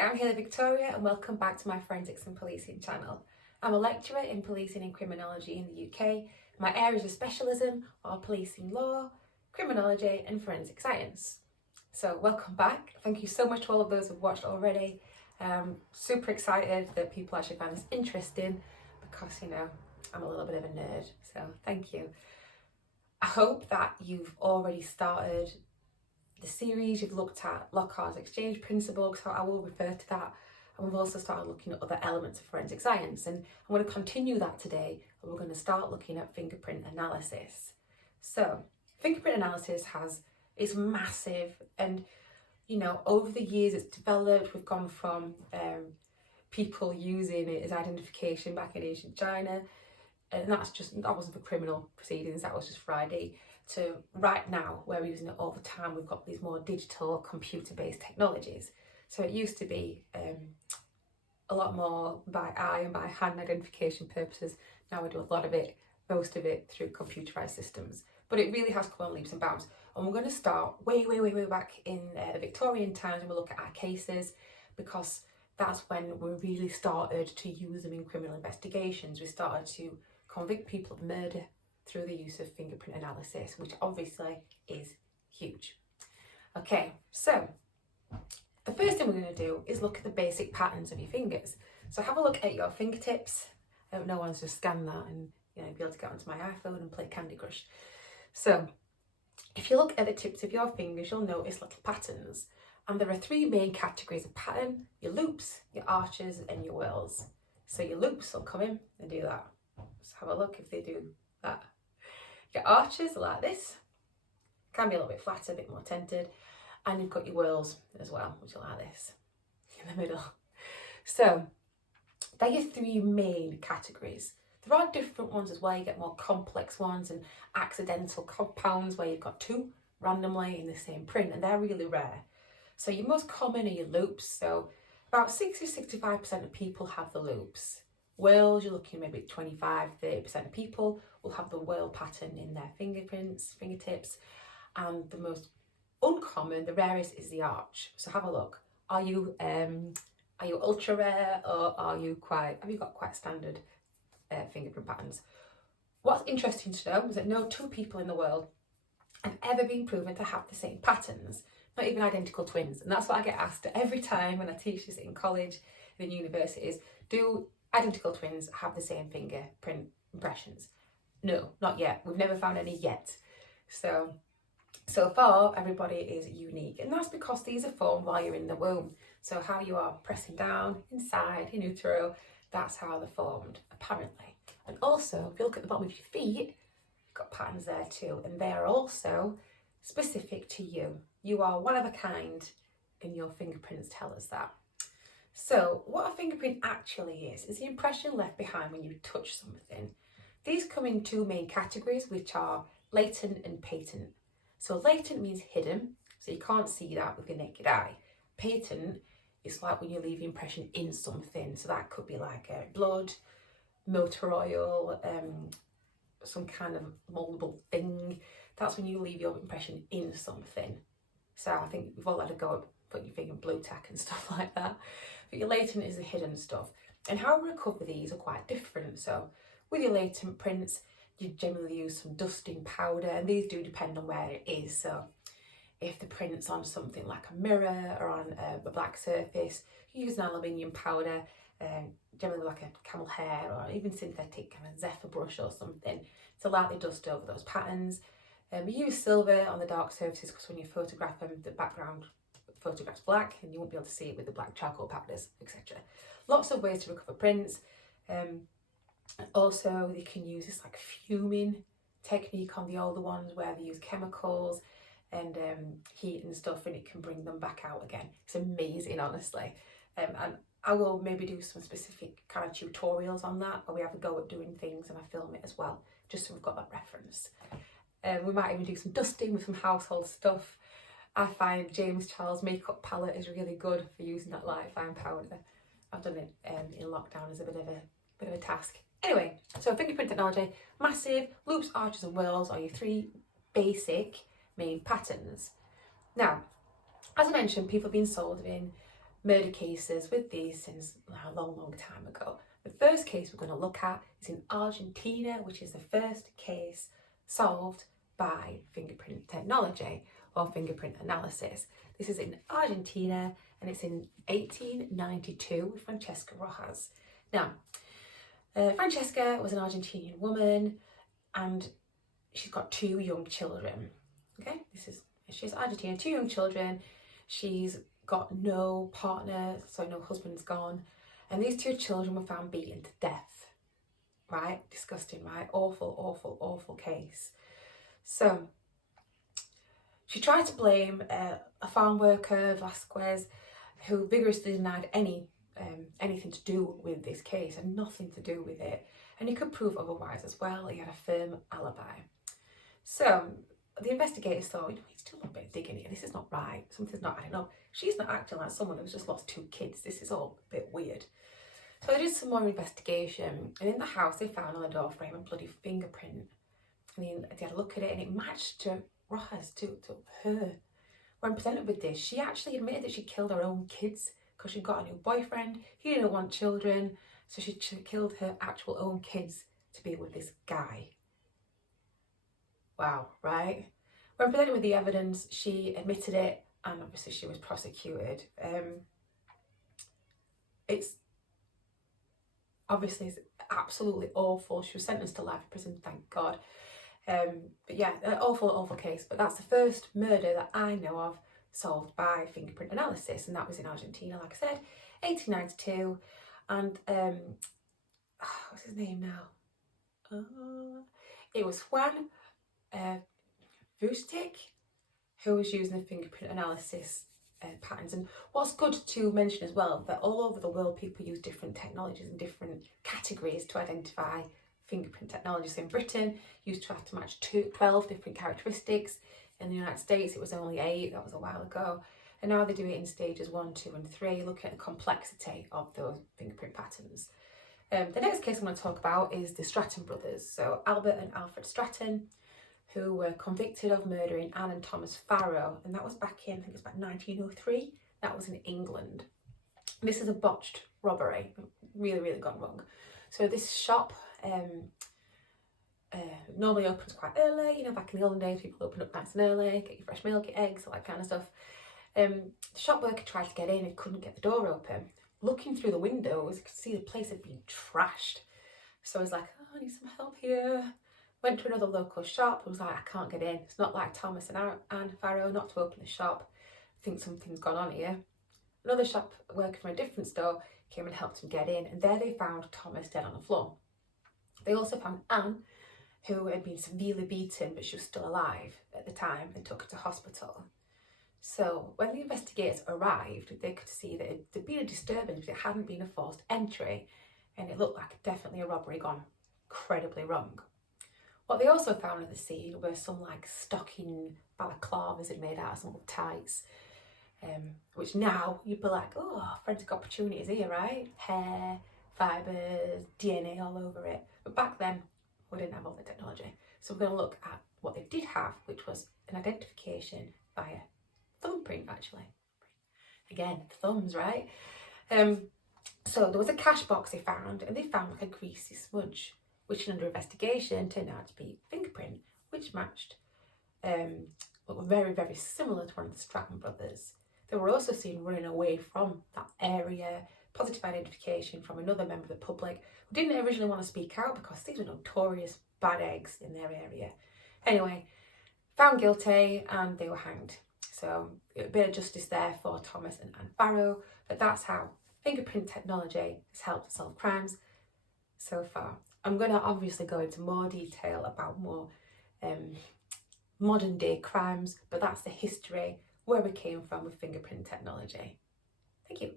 I'm Hayley Victoria and welcome back to my Forensics and Policing channel. I'm a lecturer in policing and criminology in the UK. My areas of specialism are policing law, criminology and forensic science. So welcome back. Thank you so much to all of those who've watched already. Super excited that people actually find this interesting because, you know, I'm a little bit of a nerd, so thank you. I hope that you've already started the series, you've looked at Lockhart's exchange principle, so I will refer to that, and we've also started looking at other elements of forensic science, and I'm going to continue that today, and we're going to start looking at fingerprint analysis. So fingerprint analysis is massive, and you know, over the years it's developed. We've gone from people using it as identification back in ancient China, and that wasn't for criminal proceedings, that was just for ID, to right now where we're using it all the time. We've got these more digital computer-based technologies. So it used to be a lot more by eye and by hand identification purposes. Now we do a lot of it, most of it through computerized systems. But it really has come on leaps and bounds. And we're going to start way back in the Victorian times, and we'll look at our cases, because that's when we really started to use them in criminal investigations. We started to convict people of murder through the use of fingerprint analysis, which obviously is huge. Okay, so the first thing we're going to do is look at the basic patterns of your fingers. So have a look at your fingertips. I hope no one's just scanned that and be able to get onto my iPhone and play Candy Crush. So if you look at the tips of your fingers, you'll notice little patterns. And there are three main categories of pattern: your loops, your arches, and your whorls. So your loops will come in and do that. Let's have a look if they do that. Your arches are like this, can be a little bit flatter, a bit more tented, and you've got your whorls as well, which are like this in the middle. So they're your three main categories. There are different ones as well. You get more complex ones and accidental compounds where you've got two randomly in the same print, and they're really rare. So your most common are your loops. So about 60-65% of people have the loops. Whorls, you're looking maybe 25-30% of people will have the whorl pattern in their fingertips, and the most uncommon, the rarest, is the arch. So have a look. Are you ultra rare, or have you got quite standard fingerprint patterns? What's interesting to know is that no two people in the world have ever been proven to have the same patterns, not even identical twins. And that's what I get asked every time when I teach this in college and in universities. Do identical twins have the same fingerprint impressions? No, not yet. We've never found any yet. So far, everybody is unique. And that's because these are formed while you're in the womb. So how you are pressing down inside in utero, that's how they're formed, apparently. And also, if you look at the bottom of your feet, you've got patterns there too. And they are also specific to you. You are one of a kind, and your fingerprints tell us that. So what a fingerprint actually is the impression left behind when you touch something. These come in two main categories, which are latent and patent. So latent means hidden, so you can't see that with your naked eye. Patent is like when you leave your impression in something. So that could be like blood, motor oil, some kind of moldable thing. That's when you leave your impression in something. So I think we've all had a go at putting your finger in blue tack and stuff like that. But your latent is the hidden stuff. And how we recover these are quite different. So with your latent prints, you generally use some dusting powder, and these do depend on where it is. So if the print's on something like a mirror or on a black surface, you use an aluminium powder, generally like a camel hair or even synthetic kind of zephyr brush or something, to lightly dust over those patterns. We use silver on the dark surfaces because when you photograph them, the background photographs black and you won't be able to see it with the black charcoal powders, etc. Lots of ways to recover prints. Also, they can use this like fuming technique on the older ones where they use chemicals and heat and stuff, and it can bring them back out again. It's amazing, honestly. And I will maybe do some specific kind of tutorials on that, where we have a go at doing things and I film it as well, just so we've got that reference. We might even do some dusting with some household stuff. I find James Charles' makeup palette is really good for using that light fine powder. I've done it in lockdown as a bit of a task. Anyway, so fingerprint technology, massive. Loops, arches and whorls are your three basic main patterns. Now, as I mentioned, people have been sold in murder cases with these since a long, long time ago. The first case we're going to look at is in Argentina, which is the first case solved by fingerprint technology or fingerprint analysis. This is in Argentina and it's in 1892 with Francisca Rojas. Now, Francisca was an Argentinian woman and she's got 2 young children. Okay, she's Argentinian, 2 young children. She's got no partner, so no husband's gone. And these 2 children were found beaten to death. Right? Disgusting, right? Awful, awful, awful case. So she tried to blame a farm worker, Vasquez, who vigorously denied anything to do with this case and nothing to do with it. And he could prove otherwise as well. He had a firm alibi. So the investigators thought, he's doing a little bit of digging here. This is not right. Something's not adding up. She's not acting like someone who's just lost 2 kids. This is all a bit weird. So they did some more investigation, and in the house they found on the door frame a bloody fingerprint. I mean, they had a look at it and it matched to Rojas, to her. When presented with this, she actually admitted that she killed her own kids because she got a new boyfriend. He didn't want children, so she killed her actual own kids to be with this guy. Wow, right? When presented with the evidence, she admitted it, and obviously she was prosecuted. It's absolutely awful. She was sentenced to life in prison, thank God. But yeah, an awful, awful case. But that's the first murder that I know of solved by fingerprint analysis, and that was in Argentina, like I said, 1892. And what's his name now? It was Juan Vustic, who was using the fingerprint analysis patterns. And what's good to mention as well, that all over the world people use different technologies and different categories to identify fingerprint technology. So in Britain, used to have to match 12 different characteristics. In the United States, it was only 8. That was a while ago. And now they do it in stages 1, 2 and 3, looking at the complexity of those fingerprint patterns. The next case I'm going to talk about is the Stratton Brothers. So Albert and Alfred Stratton, who were convicted of murdering Anne and Thomas Farrow, and that was back in, I think it's about 1903. That was in England. This is a botched robbery, really, really gone wrong. So this shop normally opens quite early, you know, back in the olden days, people open up nice and early, get your fresh milk, your eggs, all that kind of stuff. The shop worker tried to get in and couldn't get the door open. Looking through the windows, you could see the place had been trashed. So I was like, oh, I need some help here. Went to another local shop and was like, I can't get in. It's not like Thomas and Anne Farrow not to open the shop. I think something's gone on here. Another shop worker from a different store came and helped him get in, and there they found Thomas dead on the floor. They also found Anne, who had been severely beaten, but she was still alive at the time, and took her to hospital. So when the investigators arrived, they could see that there'd been a disturbance, but it hadn't been a forced entry, and it looked like definitely a robbery gone incredibly wrong. What they also found at the scene were some like stocking balaclavas had made out of some tights, which now you'd be like, oh, forensic opportunities here, right? Hair, fibres, DNA all over it. But back then, we didn't have all the technology. So we're going to look at what they did have, which was an identification via thumbprint, actually. Again, thumbs, right? So there was a cash box they found, and they found like a greasy smudge, which under investigation turned out to be fingerprint, which matched, but were very, very similar to one of the Stratton brothers. They were also seen running away from that area. Positive identification from another member of the public who didn't originally want to speak out because these were notorious bad eggs in their area. Anyway, found guilty and they were hanged. So a bit of justice there for Thomas and Anne Farrow, but that's how fingerprint technology has helped solve crimes so far. I'm going to obviously go into more detail about more modern day crimes, but that's the history, where we came from with fingerprint technology. Thank you.